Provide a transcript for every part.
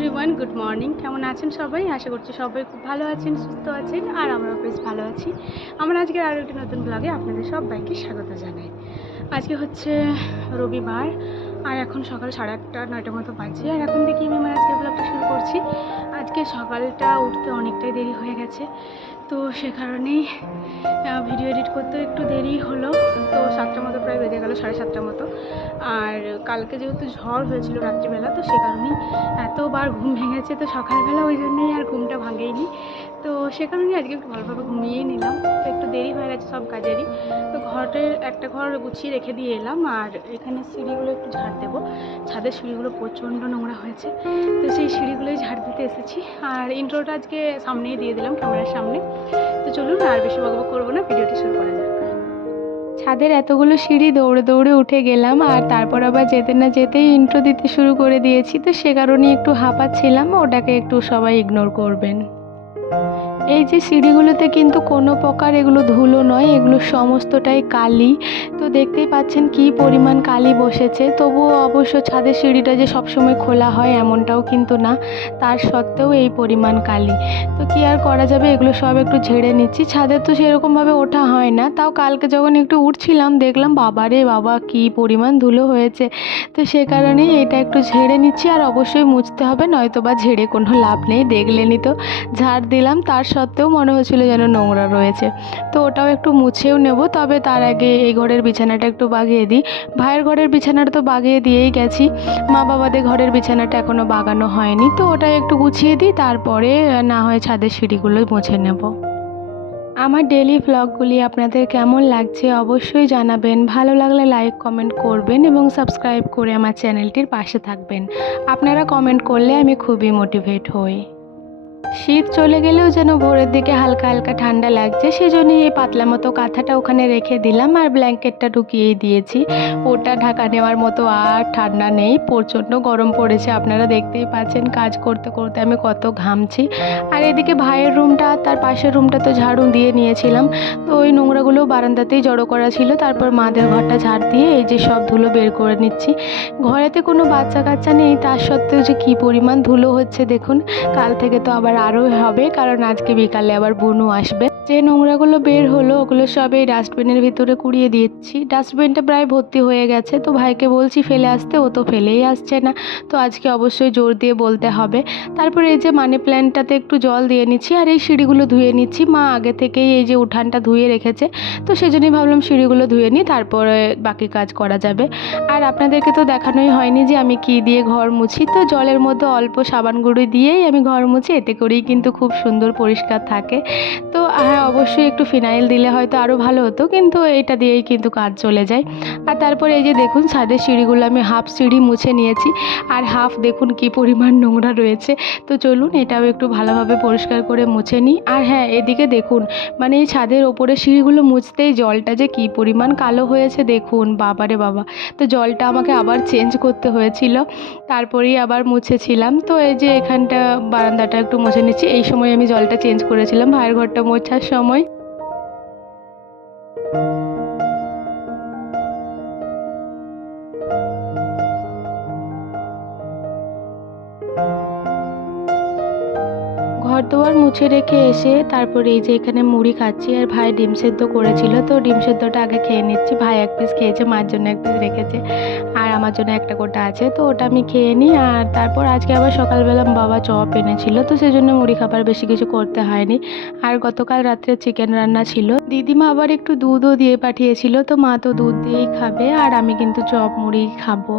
Everyone, good morning. কেমন আছেন সবাই? আশা করছি সবাই খুব ভালো আছেন, সুস্থ আছেন, আর আমরাও বেশ ভালো আছি। আমরা আজকের আরও একটি নতুন ব্লগে আপনাদের সবাইকে স্বাগত জানাই। আজকে হচ্ছে রবিবার, আর এখন সকাল 8:30 9টার মতো বাজে। আর এখন দেখি আমি আমার আজকের ব্লগটা শুরু করছি। আজকে সকালটা উঠতে অনেকটাই দেরি হয়ে গেছে, তো সে কারণেই ভিডিও এডিট করতে একটু দেরি হলো। তো 7টার মতো প্রায় বেজে গেল, 7:30 মতো। আর কালকে যেহেতু ঝড় হয়েছিল রাত্রিবেলা, তো সে কারণেই এতবার ঘুম ভেঙেছে, তো সকালবেলা ওই জন্যই আর ঘুমটা ভাঙেইনি। তো সে কারণেই আজকে একটু ভালোভাবে ঘুমিয়েই নিলাম। তো একটু দেরি হয়ে গেছে সব কাজেরই। তো একটা ঘর গুছিয়ে রেখে দিয়ে এলাম, আর এখানে সিঁড়িগুলো একটু ঝাড় দেবো। ছাদের সিঁড়িগুলো প্রচণ্ড নোংরা হয়েছে, তো সেই সিঁড়িগুলোই ঝাড় দিতে এসেছি। আর ইন্ট্রোটা আজকে সামনেই দিয়ে দিলাম, ক্যামেরার সামনে। তো চলুন আর বেশি বকবক করবো না, ভিডিওটি শুরু করা যাক। ছাদের এতগুলো সিঁড়ি দৌড়ে দৌড়ে উঠে গেলাম, আর তারপর আবার যেতে না যেতেই ইন্ট্রো দিতে শুরু করে দিয়েছি। তো সে কারণেই একটু হাঁপাচ্ছিলাম, ওটাকে একটু সবাই ইগনোর করবেন। এই যে সিঁড়িগুলোতে কিন্তু কোনো প্রকার এগুলো ধুলো নয়, এগুলো সমস্তটাই কালি। তো দেখতেই পাচ্ছেন কি পরিমাণ কালি বসেছে। তবুও অবশ্য ছাদের সিঁড়িটা যে সবসময় খোলা হয় এমনটাও কিন্তু না, তার সত্ত্বেও এই পরিমাণ কালি। তো কি আর করা যাবে, এগুলো সব একটু ঝেড়ে নিচ্ছি। ছাদে তো সেরকমভাবে ওঠা হয় না, তাও কালকে যখন একটু উঠছিলাম দেখলাম বাবারে বাবা কি পরিমাণ ধুলো হয়েছে। তো সে কারণেই এটা একটু ঝেড়ে নিচ্ছি। আর অবশ্যই মুছতে হবে, নয়তো বা ঝেড়ে কোনো লাভ নেই। দেখলেনই তো ঝাড় দিলাম, তার সত্ত্বেও মনে হচ্ছিলো যেন নোংরা রয়েছে। তো ওটাও একটু মুছেও নেব। তবে তার আগে এই ঘরের বিছানাটা একটু বাগিয়ে দিই। ভাইয়ের ঘরের বিছানাটা তো বাগিয়ে দিয়েই গেছি, মা বাবাদের ঘরের বিছানাটা এখনও বাগানো হয়নি। তো ওটা একটু গুছিয়ে দিই, তারপরে না হয় ছাদের সিঁড়িগুলোই মুছে নেব। আমার ডেলি ভ্লগগুলি আপনাদের কেমন লাগছে অবশ্যই জানাবেন। ভালো লাগলে লাইক কমেন্ট করবেন এবং সাবস্ক্রাইব করে আমার চ্যানেলটির পাশে থাকবেন। আপনারা কমেন্ট করলে আমি খুবই মোটিভেট হই। শীত চলে গেলেও যেন ভোরের দিকে হালকা হালকা ঠান্ডা লাগছে, সেজন্যই এই পাতলা মতো কাঁথাটা ওখানে রেখে দিলাম, আর ব্ল্যাঙ্কেটটা ঢুকিয়েই দিয়েছি। ওটা ঢাকা নেওয়ার মতো আর ঠান্ডা নেই, প্রচণ্ড গরম পড়েছে। আপনারা দেখতেই পাচ্ছেন কাজ করতে করতে আমি কত ঘামছি। আর এদিকে ভাইয়ের রুমটা আর তার পাশের রুমটা তো ঝাড়ু দিয়ে নিয়েছিলাম, তো ওই নোংরাগুলো বারান্দাতেই জড়ো করা ছিল। তারপর মাদের ঘরটা ঝাড় দিয়ে এই যে সব ধুলো বের করে নিচ্ছি। ঘরেতে কোনো বাচ্চা কাচ্চা নেই, তার সত্ত্বেও যে কী পরিমাণ ধুলো হচ্ছে দেখুন। কাল থেকে তো আবার আরও হবে, কারণ আজকে বিকালে আবার বুনু আসবে। যে নোংরাগুলো বের হলো ওগুলো সব এই ডাস্টবিনের ভিতরে কুড়িয়ে দিচ্ছি। ডাস্টবিনটা প্রায় ভর্তি হয়ে গেছে, তো ভাইকে বলছি ফেলে আসতে, ও তো ফেলেই আসছে না। তো আজকে অবশ্যই জোর দিয়ে বলতে হবে। তারপরে এই যে মানি প্ল্যান্টটাতে একটু জল দিয়ে নিচ্ছি, আর এই সিঁড়িগুলো ধুয়ে নিচ্ছি। মা আগে থেকেই এই যে উঠানটা ধুয়ে রেখেছে, তো সেজন্যই ভাবলাম সিঁড়িগুলো ধুয়ে নিই, তারপরে বাকি কাজ করা যাবে। আর আপনাদেরকে তো দেখানোই হয়নি যে আমি কি দিয়ে ঘর মুছি। তো জলের মধ্যে অল্প সাবান গুঁড়ি দিয়েই আমি ঘর মুছি, এতে করেই কিন্তু খুব সুন্দর পরিষ্কার থাকে। তো হ্যাঁ, অবশ্যই একটু ফিনাইল দিলে হয়তো আরও ভালো হতো, কিন্তু এটা দিয়েই কিন্তু কাজ চলে যায়। আর তারপরে এই যে দেখুন ছাদের সিঁড়িগুলো আমি হাফ সিঁড়ি মুছে নিয়েছি, আর হাফ দেখুন কি পরিমাণ নোংরা রয়েছে। তো চলুন এটাও একটু ভালোভাবে পরিষ্কার করে মুছে নিই। আর হ্যাঁ, এদিকে দেখুন মানে এই ছাদের ওপরে সিঁড়িগুলো মুছতেই জলটা যে কী পরিমাণ কালো হয়েছে দেখুন, বাবারে বাবা। তো জলটা আমাকে আবার চেঞ্জ করতে হয়েছিল, তারপরেই আবার মুছেছিলাম। তো এই যে এখানটা বারান্দাটা একটু মুছে নিচ্ছি। এই সময় আমি জলটা চেঞ্জ করেছিলাম ভাইয়ের ঘরটা মোছার সময়। ঘর দুয়ার মুছে রেখে এসে তারপরে এই যে এখানে মুড়ি খাচ্ছি, আর ভাই ডিম সেদ্ধ করেছিল, তো ডিম সেদ্ধটা আগে খেয়ে নিচ্ছি। ভাই এক পিস খেয়েছে, মার জন্য এক পিস রেখেছে, আর আমার জন্য একটা গোটা আছে, তো ওটা আমি খেয়ে নিই। আর তারপর আজকে আবার সকালবেলা বাবা চপ এনেছিল, তো সেজন্য মুড়ি খাবার বেশি কিছু করতে হয়নি। আর গতকাল রাত্রে চিকেন রান্না ছিল। দিদিমা আবার একটু দুধও দিয়ে পাঠিয়েছিল, তো মা তো দুধ দিয়েই খাবে, আর আমি কিন্তু চপ মুড়ি খাবো।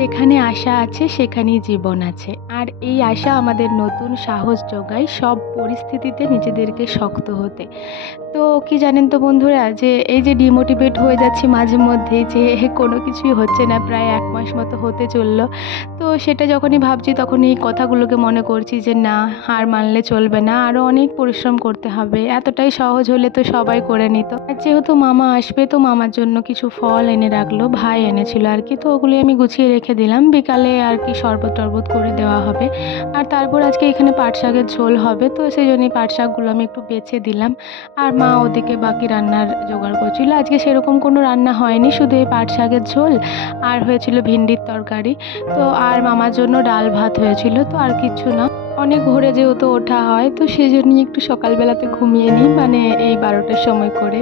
যেখানে আশা আছে সেখানেই জীবন আছে, আর এই আশা আমাদের নতুন সাহস যোগায় সব পরিস্থিতিতে নিজেদেরকে শক্ত হতে। তো কি জানেন তো বন্ধুরা, যে এই যে ডিমোটিভেট হয়ে যাচ্ছি মাঝে মধ্যেই, যে কোনো কিছুই হচ্ছে না, প্রায় 1 মাস মতো হতে চললো। তো সেটা যখনই ভাবছি তখন এই কথাগুলোকে মনে করছি যে না, হার মানলে চলবে না, আরও অনেক পরিশ্রম করতে হবে। এতটাই সহজ হলে তো সবাই করে নিত। আর যেহেতু মামা আসবে, তো মামার জন্য কিছু ফল এনে রাখলো, ভাই এনেছিল আর কি, তো ওগুলি আমি গুছিয়ে রেখে দিলাম। বিকালে আর কি শরবত টরবত করে দেওয়া হবে। আর তারপর আজকে এখানে পাট শাকের ঝোল হবে, তো সেই জন্যই পাট শাকগুলো আমি একটু বেছে দিলাম। আর মা মা ওদিকে বাকি রান্নার জোগাড় করছিল। আজকে সেরকম কোনো রান্না হয়নি, শুধু এই পাট শাকের ঝোল আর হয়েছিল ভিন্ডির তরকারি, তো আর মামার জন্য ডাল ভাত হয়েছিল, তো আর কিছু না। অনেক ভোরে যেহেতু ওঠা হয়, তো সেই জন্যই একটু সকালবেলাতে ঘুমিয়ে নিই, মানে এই 12টার সময় করে।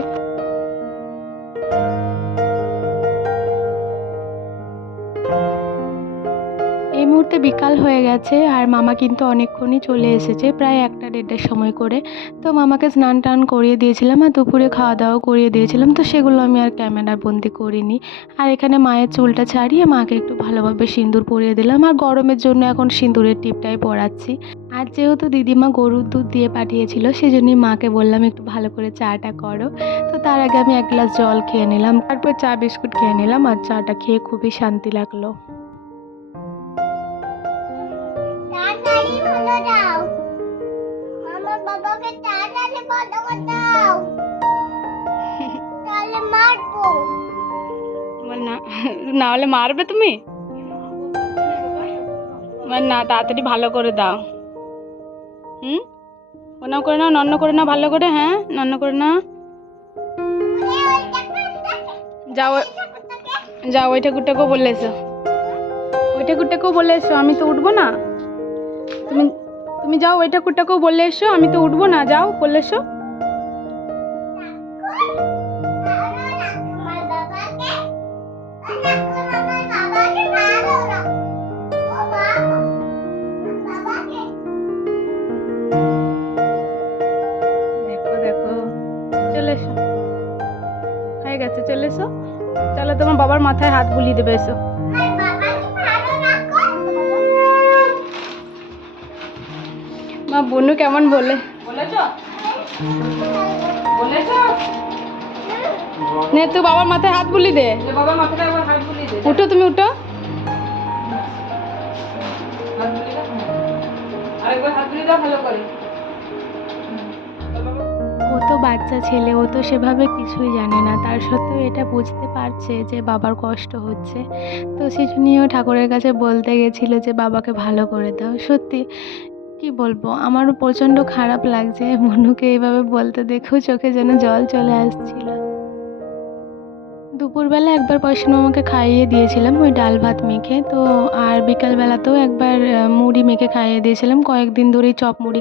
এই মুহূর্তে বিকাল হয়ে গেছে আর মামা কিন্তু অনেকক্ষণই চলে এসেছে, প্রায় 1টা-1:30টার সময় করে। তো মামাকে স্নান টান করিয়ে দিয়েছিলাম আর দুপুরে খাওয়া দাওয়া করিয়ে দিয়েছিলাম, তো সেগুলো আমি আর ক্যামেরা বন্দি করিনি। আর এখানে মায়ের চুলটা ছাড়িয়ে মাকে একটু ভালোভাবে সিঁদুর পরিয়ে দিলাম, আর গরমের জন্য এখন সিঁদুরের টিপটাই পরাচ্ছি। আর যেহেতু দিদিমা গরুর দুধ দিয়ে পাঠিয়েছিল, সেজন্যই মাকে বললাম একটু ভালো করে চাটা করো। তো তার আগে আমি 1 গ্লাস জল খেয়ে নিলাম, তারপর চা বিস্কুট খেয়ে নিলাম, আর চাটা খেয়ে খুবই শান্তি লাগলো। তাড়াতাড়ি ভালো দাও, আমার বাবাকে তাড়াতাড়ি ভালো করে দাও, তাহলে মারবো। না হলে মারবে তুমি? না, তাড়াতাড়ি ভালো করে দাও। ওনা করে নাও, নন্ন করে নাও ভালো করে। হ্যাঁ, নন্ন করে নাও। যাও যাও, ওই ঠাকুরটাকেও বলে এসো, ওই ঠাকুরটাকেও বলে এসো, আমি তো উঠবো না। তুমি তুমি যাও, ওই ঠাকুরটাকেও বলে এসো, আমি তো উঠবো না, যাও বলে এসো। দেখো দেখো, চলে এসো, হয়ে গেছে, চলে এসো। চলো, তোমার বাবার মাথায় হাত বুলিয়ে দেবে, এসো। মা বনু কেমন বলে নে, তুই বাবার মাথায় হাত বুলি দে। বাবার মাথায় একবার হাত বুলি দে। উঠো, তুমি উঠো, আরেকবার হাত বুলি দাও ভালো করে। ও তো বাচ্চা ছেলে, ও তো সেভাবে কিছুই জানে না, তার সত্ত্বেও এটা বুঝতে পারছে যে বাবার কষ্ট হচ্ছে। তো সেই জন্যই ঠাকুরের কাছে বলতে গেছিলো যে বাবাকে ভালো করে দাও। সত্যি কি বলবো, আমারও প্রচণ্ড খারাপ লাগছে মনুকে এইভাবে বলতে দেখেও চোখে যেন জল চলে আসছিল। দুপুরবেলা একবার পয়সানো আমাকে খাইয়ে দিয়েছিলাম ওই ডাল ভাত মেখে, তো আর বিকালবেলাতেও একবার মুড়ি মেখে খাইয়ে দিয়েছিলাম। কয়েকদিন ধরেই চপ মুড়ি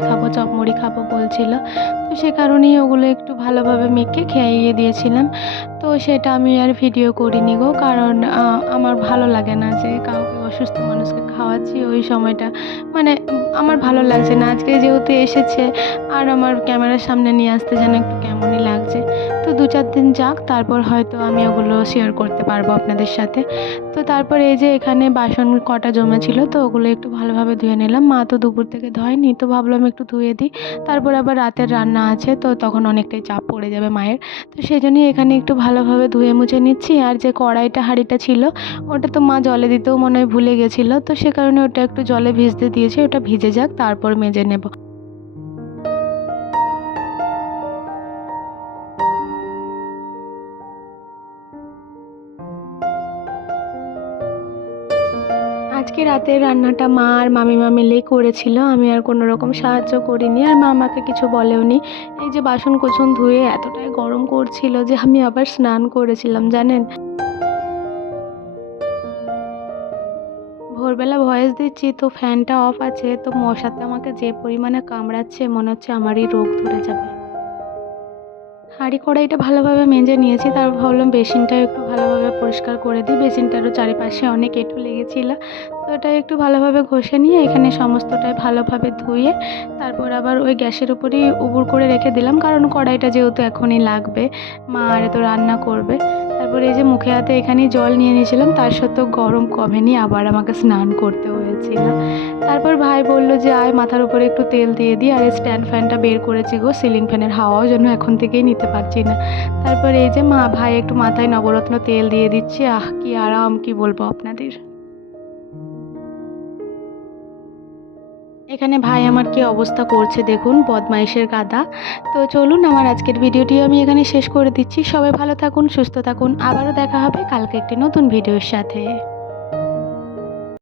খাবো বলছিল, তো সে কারণেই ওগুলো একটু ভালোভাবে মেখে খাইয়ে দিয়েছিলাম। তো সেটা আমি আর ভিডিও করিনি গো, কারণ আমার ভালো লাগে না যে কাউকে অসুস্থ মানুষকে খাওয়াচ্ছি ওই সময়টা, মানে আমার ভালো লাগছে না। আজকে যেহেতু এসেছে আর আমার ক্যামেরার সামনে নিয়ে আসতে যেন একটু কেমনই লাগছে। তো 2-4 দিন যাক, তারপর হয়তো আমি ওগুলো শেয়ার করতে পারবো আপনাদের সাথে। তো তারপর এই যে এখানে বাসন কটা জমেছিল, তো ওগুলো একটু ভালোভাবে ধুয়ে নিলাম। মা তো দুপুর থেকে ধোয়নি, তো ভাবলাম একটু ধুয়ে দিই, তারপর আবার রাতের রান্না আছে, তো তখন অনেকটাই চাপ পড়ে যাবে মায়ের। তো সেই জন্যই এখানে একটু ভালোভাবে ধুয়ে মুছে নিচ্ছি। আর যে কড়াইটা হাঁড়িটা ছিল, ওটা তো মা জলে দিতেও মনে হয় ভুলে গেছিলো, তো সে কারণে ওটা একটু জলে ভিজতে দিয়েছি, ওটা ভিজে যাক, তারপর মেজে নেব। আজকে রাতের রান্নাটা মা আর মামিমা মিলেই করেছিল, আমি আর কোনো রকম সাহায্য করিনি, আর মা আমাকে কিছু বলেওনি। এই যে বাসন কোসন ধুয়ে এতটাই গরম করছিল যে আমি আবার স্নান করেছিলাম জানেন। ভোরবেলা ভয়েস দিচ্ছি, তো ফ্যানটা অফ আছে, তো মশাতে আমাকে যে পরিমাণে কামড়াচ্ছে মনে হচ্ছে আমারই রোগ ধরে যাবে। হাঁড়ি কড়াইটা ভালোভাবে মেজে নিয়েছি, তারপর ভাবলাম বেসিনটাও একটু ভালোভাবে পরিষ্কার করে দিই। বেসিনটারও চারিপাশে অনেক এঁঠো লেগেছিল, তো ওটা একটু ভালোভাবে ঘষে নিয়ে এখানে সমস্তটাই ভালোভাবে ধুয়ে তারপর আবার ওই গ্যাসের উপরেই উবুড় করে রেখে দিলাম, কারণ কড়াইটা যেহেতু এখনই লাগবে, মা আর তো রান্না করবে। তারপর এই যে মুখে হাতে এখানেই জল নিয়ে নিয়েছিলাম, তার সত্ত্বেও গরম কমেনি, আবার আমাকে স্নান করতে হয়েছিল। তারপর ভাই বললো যে আয় মাথার উপরে একটু তেল দিয়ে দিই, আর স্ট্যান্ড ফ্যানটা বের করেছি গো, সিলিং ফ্যানের হাওয়াও যেন এখন থেকেই নিতে পারছি না। তারপর এই যে ভাই একটু মাথায় নবরত্ন তেল দিয়ে দিচ্ছে, আহ কি আরাম, কি বলবো আপনাদের। এখানে ভাই আমার কি অবস্থা করছে দেখুন, বদমাইশের গাদা। তো চলুন, আমার আজকের ভিডিওটি আমি এখানে শেষ করে দিচ্ছি। সবাই ভালো থাকুন, সুস্থ থাকুন, আবারও দেখা হবে কালকে একটি নতুন ভিডিওর সাথে।